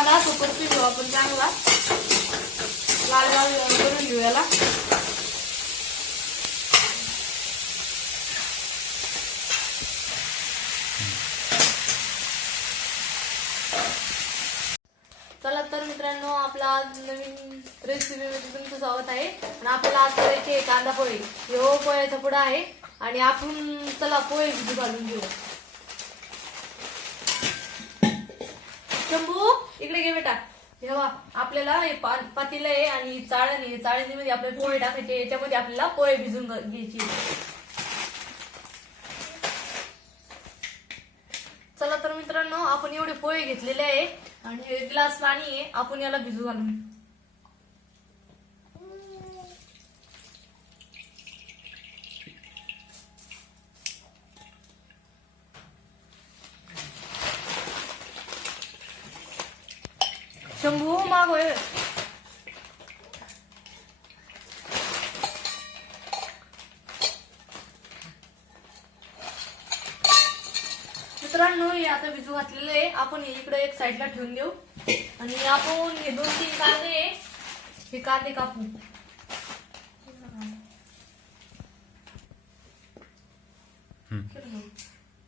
कांदा तो परतून घेऊ आपण चांगला. लाल लाल करून घेऊ याला. चला तर मित्रांनो आपला आज नवीन रेसिपीमध्ये तुमचं स्वागत आहे. आणि आपल्याला आज करायची आहे कांदा पोहे हे हो, पोळ्याचा पुढं आहे. आणि आपण चला पोहे भिजू घालून घेऊ शंभू इकडे घे बेटा. हे आपल्याला हे पातीला आहे आणि चाळण आहे. चाळणीमध्ये आपले पोहे टाकायचे. याच्यामध्ये आपल्याला पोहे भिजून घ्यायची घ्यायचे चला तर मित्रांनो आपण एवढे पोहे घेतलेले आहे आणि ग्लास पाणी आहे. आपण याला भिजू घालून. शंभू माग होय. मित्रांनो हे आता भिजू घातलेलं आहे आपण हे इकडे एक साईडला ठेवून देऊ आणि आपण हे दोन तीन कांदे हे कांदे कापू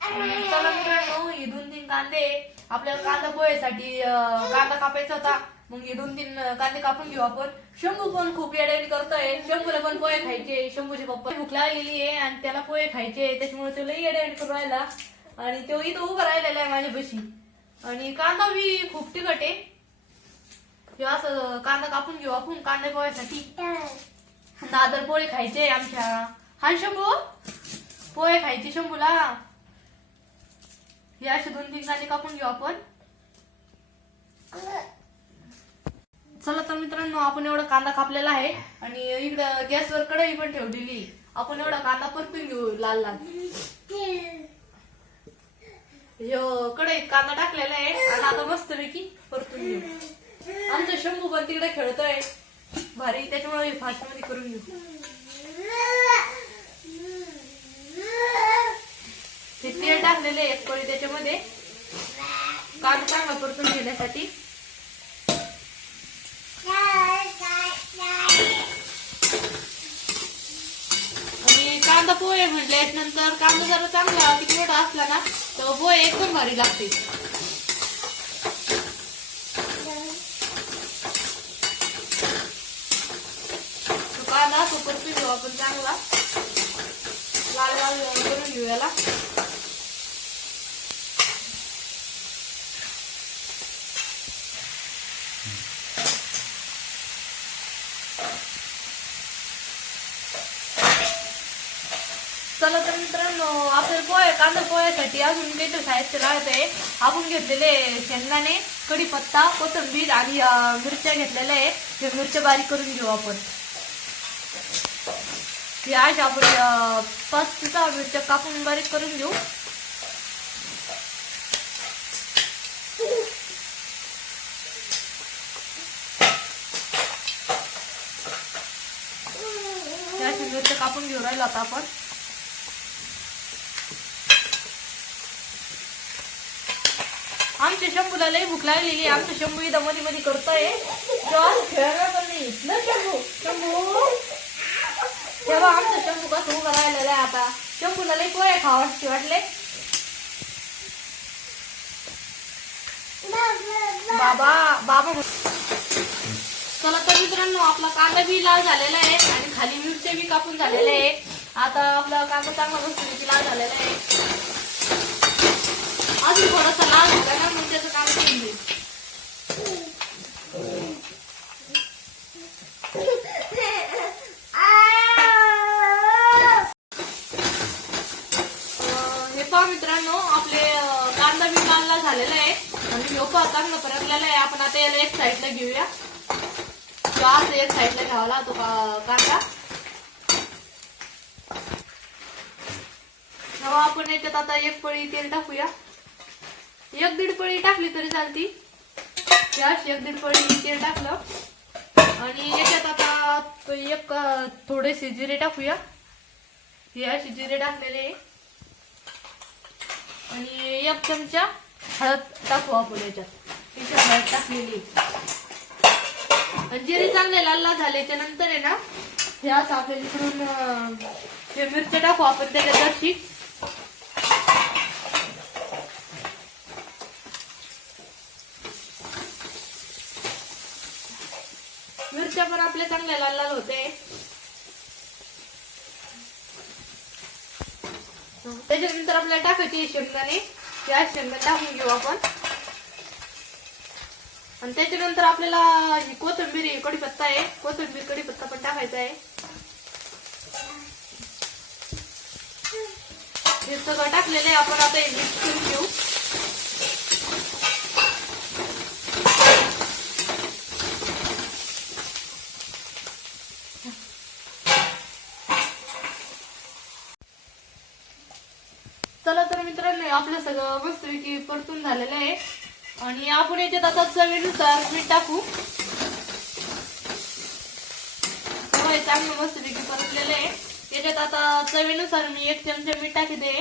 चला मित्रांनो हे दोन तीन कांदे. आपल्याला कांदा पोहेसाठी कांदा कापायचा होता. मग हे दोन तीन कांदे कापून घेऊ आपण. शंभू पण खूप येड्यावी करतोय. शंभूला पण पोहे खायचे. शंभूचे पप्पा भूक लागलेली आहे आणि त्याला पोहे खायचे. त्याच्यामुळे तो लई येड्यावी करून राहिला. आणि तो इथं उभा राहिलेला आहे माझ्या बशी आणि कांदा बी खूप तिखट आहे. किंवा असं कांदा कापून घेऊ आपण कांदा पोह्यासाठी. दादर पोहे खायचे आमच्या. हा शंभू? पोहे खायचे शंभूला? हे असे दोन तीन कांदे कापून घेऊ आपण. चला तर मित्रांनो आपण एवढा कांदा कापलेला आहे. आणि इकडं गॅसवर कढई पण ठेवलेली आपण एवढा कांदा परतून घेऊ लाल लाल. ह्यो कढईत कांदा टाकलेला आहे. आणि आता मस्तपैकी परतून घेऊ. आमचं शंभू पण तिकडे खेळतोय. भारी त्याच्यामुळे फास्टमध्ये करून घेऊ. ते तेल टाकलेले आहे एक पळी त्याच्यामध्ये. कांदा चांगला परतून घेण्यासाठी. आणि कांदा पोहे म्हटले नंतर. कांदा जरा चांगला किती मोठा असला ना तर पोहे एकदम भारी लागते कांदा तो परतून घेऊ आपण चांगला. लाल लाल करून घेऊ याला चला तर मित्रांनो आपल्याला पोहे कांदा पोह्यासाठी अजून काहीतरी साहित्य लागत आहे आपण घेतलेले शेंगदाणे कढीपत्ता कोथंबीर आणि मिरच्या घेतलेल्या आहे हे मिरच्या बारीक करून घेऊ आपण. हे आपण पाच ते सहा मिरच्या कापून बारीक करून घेऊ. मिरच्या कापून घेऊ राहिलो आता आपण. आमच्या लई भूक लागलेली आहे. आमचं शंभू इथं मध्ये मध्ये करतोय. चल खेळणार पण नाही ना शंभू. शंभू तेव्हा आमचं शंभू कसं उभं राहिलेलं आहे आता. शंभूला लई पोहे खावाशी वाटले. बाबा बाबा चला तर मित्रांनो आपला कांदा बी लाल झालेला आहे आणि खाली मिरच्या बी कापून झालेले आहे आता आपला कांदा चांगला बी लाल झालेला आहे. अजून थोडासा लाल झाला ना मग त्याचं काम करून देईल हे पहा मित्रांनो आपले कांदा बी लाल झालेला आहे. आणि ह्यो पहा चांगला परतलेला आहे. आपण आता याला एक साईडला घेऊया. तो असं एक साईडला घ्यावा लागतो का- कांदा? तेव्हा आपण याच्यात आता एक पळी तेल टाकूया एक दीड पळी टाकली तरी चालती. या एक दीड पळी तेल टाकलं. आणि याच्यात आता तो एक थोडेसे जिरे टाकूया. हे असे जिरे टाकलेले आणि एक चमचा हळद टाकू आपण याच्यात. याच्यात हळद टाकलेली आणि जिरे चांगले लाल लाल झाल्याच्यानंतर आहे ना हे असं आपल्याला इकडून हे मिरच्या टाकू आपण त्याच्यात दर्शी मिरच्या पण आपल्या चांगल्या लाल लाल होते. त्याच्यानंतर आपल्याला टाकायची शेंगदाणे. या शेंगदाणे टाकून घेऊ आपण. आणि त्याच्यानंतर आपल्याला ही कोथिंबीर आहे कडीपत्ता आहे. कोथिंबीर कढीपत्ता पण टाकायचा आहे. हे सगळं टाकलेलं आहे. आपण आता हे मिक्स करून घेऊ. चला तर मित्रांनो आपलं सगळं मस्तपैकी परतून झालेलं आहे. आणि आपण याच्यात आता चवीनुसार मीठ टाकू. हे चांगलं मस्तपैकी परतलेलं आहे. याच्यात आता चवीनुसार मी एक चमचा मीठ टाकते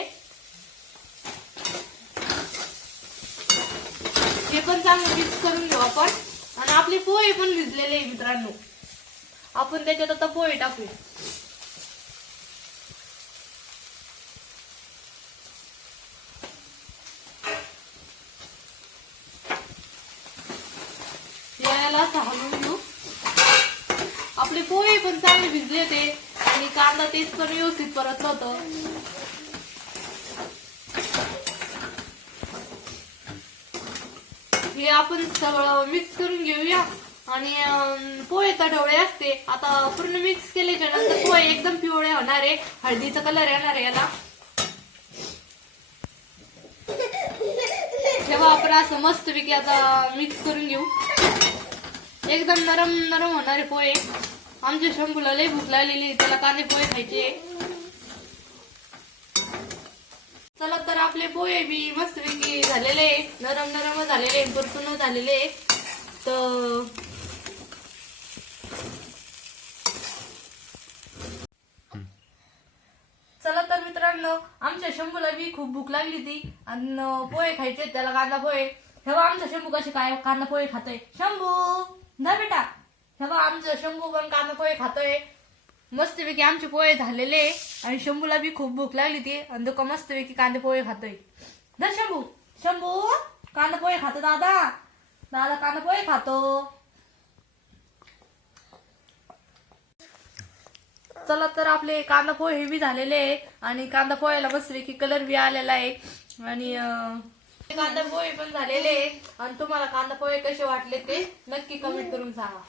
हे पण चांगलं मिक्स करून घेऊ आपण. आणि आपले पोहे पण भिजलेले आहे मित्रांनो. आपण त्याच्यात आता पोहे टाकू याला असं हलवून घेऊ. आपले पोहे पण चांगले भिजले होते. आणि कांदा तेच पण व्यवस्थित परतलं होतं हे आपण सगळं मिक्स करून घेऊया. आणि पोहे तर ढवळे असते. आता पूर्ण मिक्स केल्याच्यानंतर पोहे एकदम पिवळे होणार आहे. हळदीचा कलर येणार आहे याला. तेव्हा आपण असं मस्तपैकी आता मिक्स करून घेऊ. एकदम नरम नरम होणारे पोहे. आमच्या शंभूला लय भूक लागलेली त्याला कांदे पोहे खायचे. चला तर आपले पोहे बी मस्तपैकी झालेले नरम नरम झालेले परतून झालेले तर चला तर मित्रांनो आमच्या शंभूला बी खूप भूक लागली होती आणि पोहे खायचे त्याला कांदा पोहे. तेव्हा आमचा शंभू कसे काय कांदा पोहे खातोय? शंभू! ना बेटा. तेव्हा आमचं शंभू पण कांदा पोहे खातोय. मस्तपैकी आमचे पोहे झालेले. आणि शंभूला बी खूप भूक लागली ती आणि तो मस्तपैकी कांदे पोहे खातोय. धर शंभू. शंभू कांदा पोहे खातो दादा. दादा कांदा पोहे खातो. चला तर आपले कांदा पोहे बी झालेले. आणि कांदा पोह्याला मस्तपैकी कलर बी आलेला आहे. आणि अं, कांदा पोहे पण झालेले आहे आणि तुम्हाला कांदा पोहे कसे वाटले ते नक्की कमेंट करून सांगा.